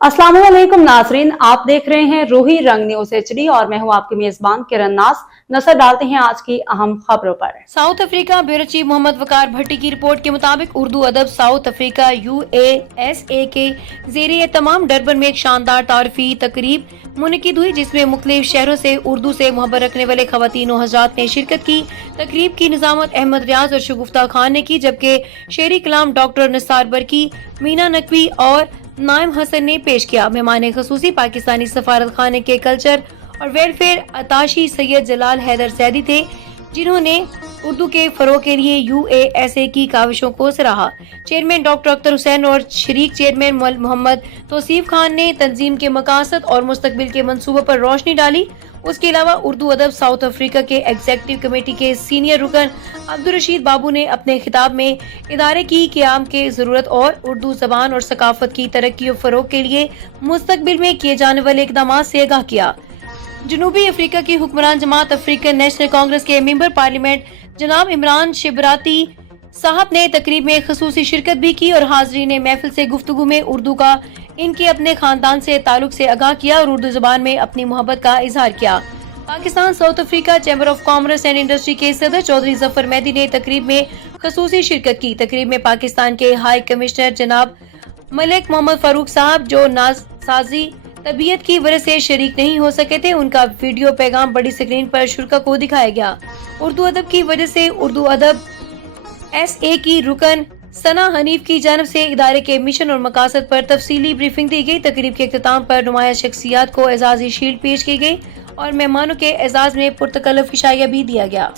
अस्सलाम वालेकुम नाजरीन, आप देख रहे हैं रूही रंग न्यूज HD और मैं हूं आपकी मेजबान किरण नाज। नजर डालते हैं आज की अहम खबरों पर। South Africa bureau chief Mohammad Waqar Bhatti की रिपोर्ट के मुताबिक उर्दू अदब साउथ अफ्रीका USA के ज़ेरे तमाम डरबन में एक शानदार तारीफी तकरीब मुनक़िद हुई, जिसमें मुख्तलिफ शहरों से उर्दू से मोहब्बत रखने वाले खवातीन और हज़रात ने शिरकत की। तकरीब की निज़ामत अहमद रियाज और शगुफ्ता खान ने की, जबकि शेरी कलाम डॉक्टर निसार बरकी, मीना नकवी और नाइम हसन ने पेश किया। मेहमान ख़ुसूसी पाकिस्तानी सफारत खाने के कल्चर और वेलफेयर अताशी सैयद जलाल हैदर जैदी थे, जिन्होंने उर्दू के फरोग के लिए USA की काविशों को सराहा। चेयरमैन डॉक्टर अख्तर हुसैन और शरीक चेयरमैन मोहम्मद तौसीफ खान ने तंजीम के मकासद और मुस्तकबिल के मंसूबों पर रोशनी डाली। उसके अलावा उर्दू अदब साउथ अफ्रीका के एग्जीक्यूटिव कमेटी के सीनियर रुकन अब्दुल रशीद बाबू ने अपने खिताब में इदारे की क़याम के ज़रूरत और उर्दू ज़बान और सकाफत की तरक्की और फ़रोग के लिए मुस्तकबिल में किए जाने वाले इक़दामात से आगाह किया। जनूबी अफ्रीका की हुक्मरान जमात अफ्रीकन नेशनल कांग्रेस के मेंबर पार्लियामेंट जनाब इमरान शिबराती साहब ने तकरीब में खसूसी शिरकत भी की और हाज़रीन महफिल से गुफ्तगू में उर्दू का इनके अपने खानदान से ताल्लुक से आगाह किया और उर्दू ज़बान में अपनी मोहब्बत का इजहार किया। Pakistan south Africa chamber of commerce and industry के सदर चौधरी जफर मेहदी ने तकरीब में खसूसी शिरकत की। तकरीब में पाकिस्तान के हाई कमिश्नर जनाब मलिक मोहम्मद फारूक साहब, जो नासाजी तबीयत की वजह से शरीक नहीं हो सके थे, उनका वीडियो पैगाम बड़ी स्क्रीन पर शुरा को दिखाया गया। उर्दू अदब की वजह से उर्दू अदब SA की रुकन सना हनीफ की जानब से इदारे के मिशन और मकासद पर तफसीली ब्रीफिंग दी गई। तकरीब के इख्तिताम पर नुमाया शख्सियात को एजाजी शील्ड पेश की गई और मेहमानों के एजाज में पुरतकल्लुफ़ इशाया भी दिया गया।